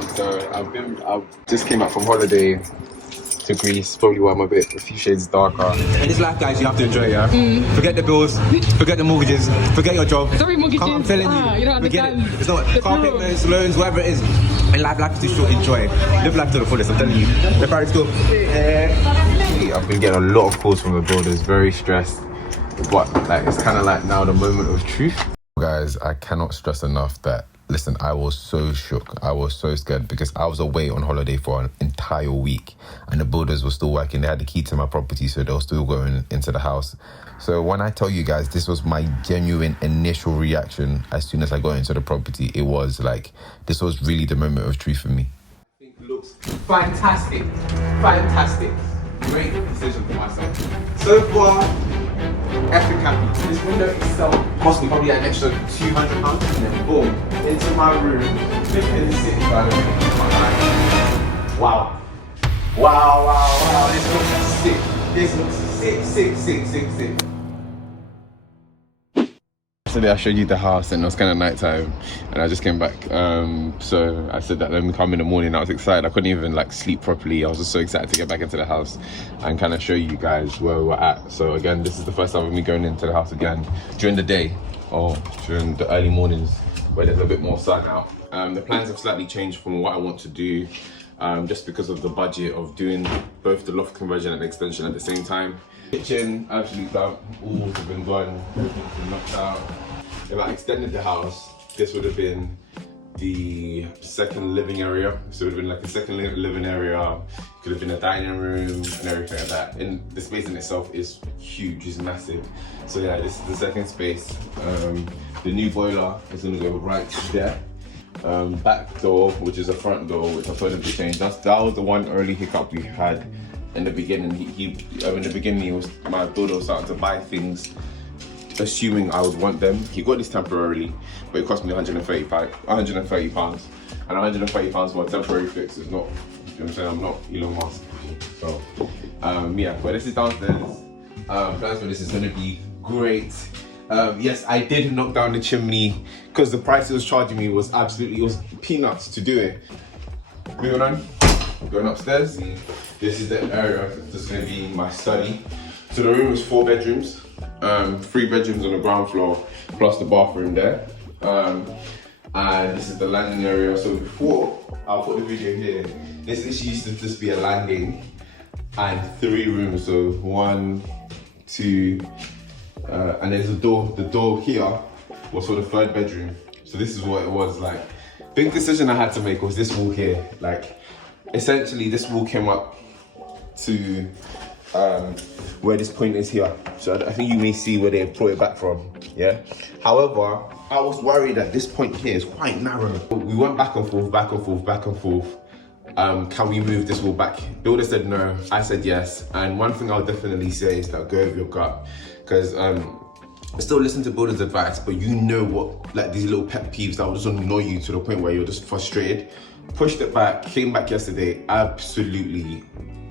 So I just came back from holiday to Greece. Probably why I'm a few shades darker. In this life, guys, you have to enjoy it, yeah? Forget the bills, forget the mortgages, forget your job. Sorry, mortgages. I'm telling you, You don't forget understand. it. It's not car payments, loans, whatever it is. And life is too short, enjoy it. Live life to the fullest, I'm telling you. The Paris go. I've been getting a lot of calls from the builders, very stressed. But like, it's kind of like now the moment of truth. Guys, I cannot stress enough that, listen, I was so shook. I was so scared because I was away on holiday for an entire week and the builders were still working. They had the key to my property, so they were still going into the house. So when I tell you guys, this was my genuine initial reaction as soon as I got into the property. It was like, this was really the moment of truth for me. I think it looks fantastic. Fantastic. Great decision for myself. So far, epic happy. This window itself cost me probably an extra £200 and then boom, into my room, flipping the sitting gallery. Wow. Wow. This looks sick. This looks sick. Yesterday I showed you the house and it was kind of nighttime and I just came back. So I said that let me come in the morning. I was excited. I couldn't even like sleep properly. I was just so excited to get back into the house and kind of show you guys where we're at. So again, this is the first time of me going into the house again during the day or during the early mornings where there's a bit more sun out. The plans have slightly changed from what I want to do just because of the budget of doing both the loft conversion and extension at the same time. Kitchen, absolutely done. Walls have been done, everything's been knocked out. If I extended the house, this would have been the second living area. So it would have been like a second living area. Could have been a dining room and everything like that. And the space in itself is huge, it's massive. So yeah, this is the second space. The new boiler is gonna go right there. Back door, which is a front door, which I thought would be changed. That was the one early hiccup we had in the beginning. In the beginning, my builder was starting to buy things assuming I would want them. He got this temporarily, but it cost me £130. And £130 for a temporary fix is not, you know what I'm saying, I'm not Elon Musk. So, yeah, but this is downstairs. Plans for this is gonna be great. Yes, I did knock down the chimney because the price it was charging me was it was peanuts to do it. Moving on, going upstairs. This is the area that's gonna be my study. So the room is 4 bedrooms. 3 bedrooms on the ground floor, plus the bathroom there. And this is the landing area. So before, I'll put the video here. This used to just be a landing and 3 rooms. So 1, 2, and there's a door. The door here was for the 3rd bedroom. So this is what it was like. Big decision I had to make was this wall here. Like, essentially this wall came up to where this point is here. So I think you may see where they brought it back from, yeah? However, I was worried that this point here is quite narrow. We went back and forth. Can we move this wall back? Builder said no, I said yes. And one thing I'll definitely say is that go with your gut. Because still listen to builder's advice, but you know what, like these little pet peeves that will just annoy you to the point where you're just frustrated. Pushed it back, came back yesterday, absolutely,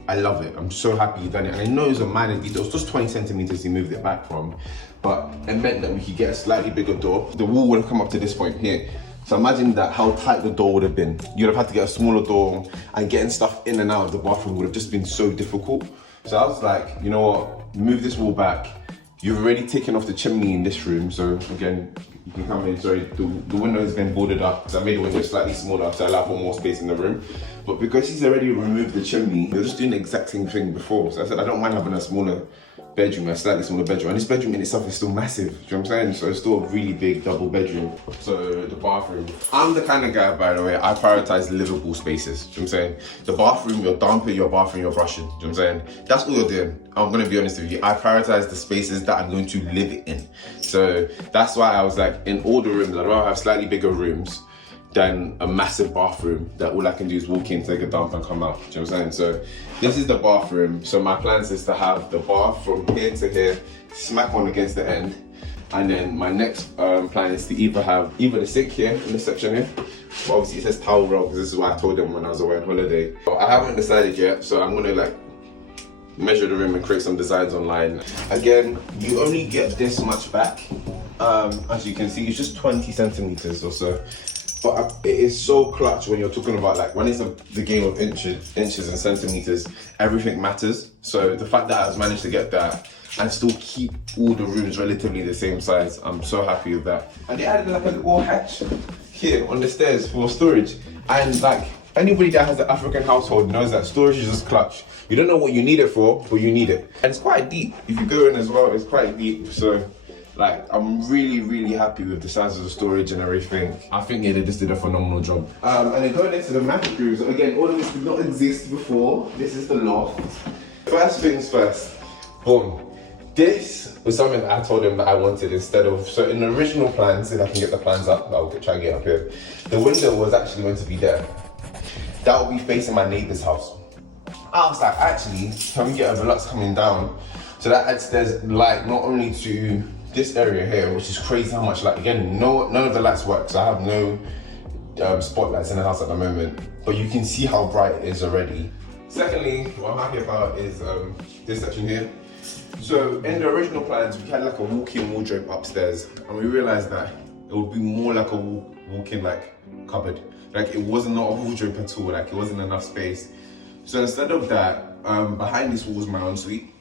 I love it. I'm so happy you done it. And I know it's a minor detail, it's just 20 centimeters he moved it back from, but it meant that we could get a slightly bigger door. The wall would have come up to this point here. So imagine that how tight the door would have been. You'd have had to get a smaller door and getting stuff in and out of the bathroom would have just been so difficult. So I was like, you know what, move this wall back. You've already taken off the chimney in this room. So again, you can come in, sorry, the window has been boarded up because I made the window slightly smaller to allow for more space in the room. But because he's already removed the chimney, they're just doing the exact same thing before. So I said, I don't mind having a smaller bedroom, a slightly smaller bedroom. And this bedroom in itself is still massive, do you know what I'm saying? So it's still a really big double bedroom. So the bathroom. I'm the kind of guy, by the way, I prioritize livable spaces, do you know what I'm saying? The bathroom, you're dumping your bathroom, you're brushing, do you know what I'm saying? That's all you're doing. I'm gonna be honest with you. I prioritize the spaces that I'm going to live in. So that's why I was like, in all the rooms, I'd rather have slightly bigger rooms than a massive bathroom that all I can do is walk in, take a dump and come out, do you know what I'm saying? So this is the bathroom. So my plans is to have the bath from here to here, smack on against the end. And then my next plan is to either have the sink here in this section here, but obviously it says towel roll because this is what I told them when I was away on holiday. But I haven't decided yet, so I'm gonna like measure the room and create some designs online. Again, you only get this much back. As you can see, it's just 20 centimeters or so. But it is so clutch when you're talking about like when it's the game of inches and centimeters, everything matters. So the fact that I've managed to get that and still keep all the rooms relatively the same size, I'm so happy with that. And they added like a little hatch here on the stairs for storage. And like anybody that has an African household knows that storage is just clutch. You don't know what you need it for, but you need it. And it's quite deep. If you go in as well, it's quite deep. So like, I'm really happy with the size of the storage and everything. I think, yeah, they just did a phenomenal job. And then going into the master rooms, again, all of this did not exist before. This is the loft. First things first, boom. This was something that I told him that I wanted instead of, so in the original plans, if I can get the plans up, I'll try and get up here. The window was actually going to be there. That would be facing my neighbor's house. I was like, actually, can we get a Velux coming down? So that adds, there's light not only to this area here, which is crazy how much light. Again, none of the lights work, so I have no spotlights in the house at the moment, but you can see how bright it is already. Secondly, what I'm happy about is this section here. So in the original plans, we had like a walk-in wardrobe upstairs, and we realized that it would be more like a walk-in like cupboard. Like it wasn't not a wardrobe at all, like it wasn't enough space. So instead of that, behind this wall was my ensuite.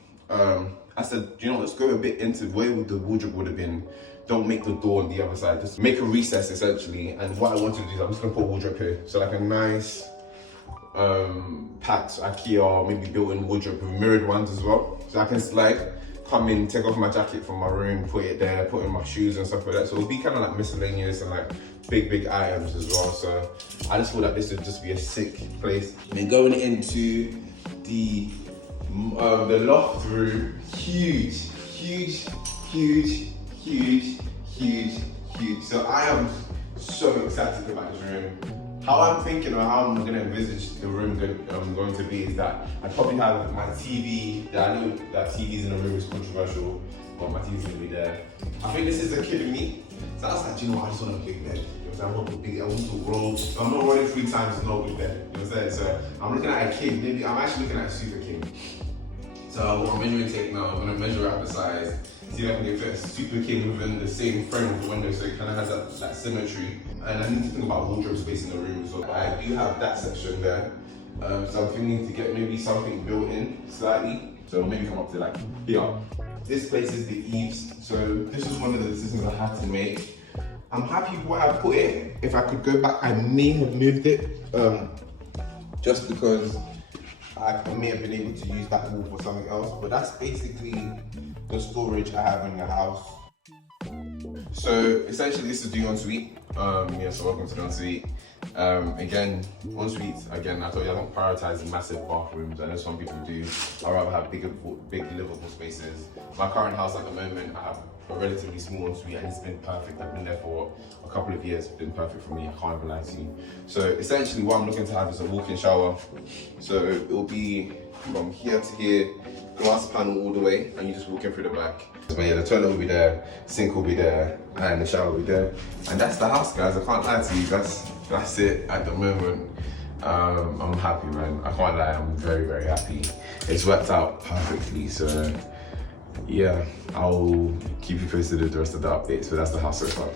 I said, you know, let's go a bit into where the wardrobe would have been. Don't make the door on the other side, just make a recess essentially. And what I wanted to do is I'm just gonna put a wardrobe here. So like a nice packed IKEA, maybe built-in wardrobe with mirrored ones as well. So I can slide, come in, take off my jacket from my room, put it there, put in my shoes and stuff like that. So it'll be kind of like miscellaneous and like big items as well. So I just thought that this would just be a sick place. And then going into the loft room, huge. So I am so excited about this room. How I'm thinking or how I'm gonna envisage the room going to be is that I probably have my TV. That I know that TVs in the room is controversial, but my TV's gonna be there. I think this is a kid in me. So I was like, you know what, I just want a big bed. I want to grow. I'm not running 3 times, no big bed. You know what I'm saying? So I'm looking at a king. Maybe I'm actually looking at a super king. So what I'm measuring tape now, I'm gonna measure out the size, see if I can get a super king within the same frame of the window, so it kind of has that symmetry. And I need to think about wardrobe space in the room, so I do have that section there. So I'm thinking to get maybe something built in slightly, so maybe come up to like here. This place is the eaves, so this was one of the decisions I had to make. I'm happy with where I put it. If I could go back, I may have moved it, just because I may have been able to use that wall for something else, but that's basically the storage I have in the house. So essentially this is the ensuite. Yeah, so welcome to the ensuite. Again, ensuite, again, I told you I don't prioritize massive bathrooms. I know some people do. I'd rather have big livable spaces. My current house at the moment, I have a relatively small ensuite and it's been perfect. I've been there for a couple of years, it's been perfect for me, I can't even lie to you. So essentially what I'm looking to have is a walk-in shower. So it will be from here to here, glass panel all the way, and you just walk in through the back. But yeah, the toilet will be there, sink will be there, and the shower will be there. And that's the house, guys. I can't lie to you, that's it at the moment. I'm happy, man. I can't lie, I'm very happy. It's worked out perfectly, so yeah, I'll keep you posted with the rest of the updates, but that's the house so far.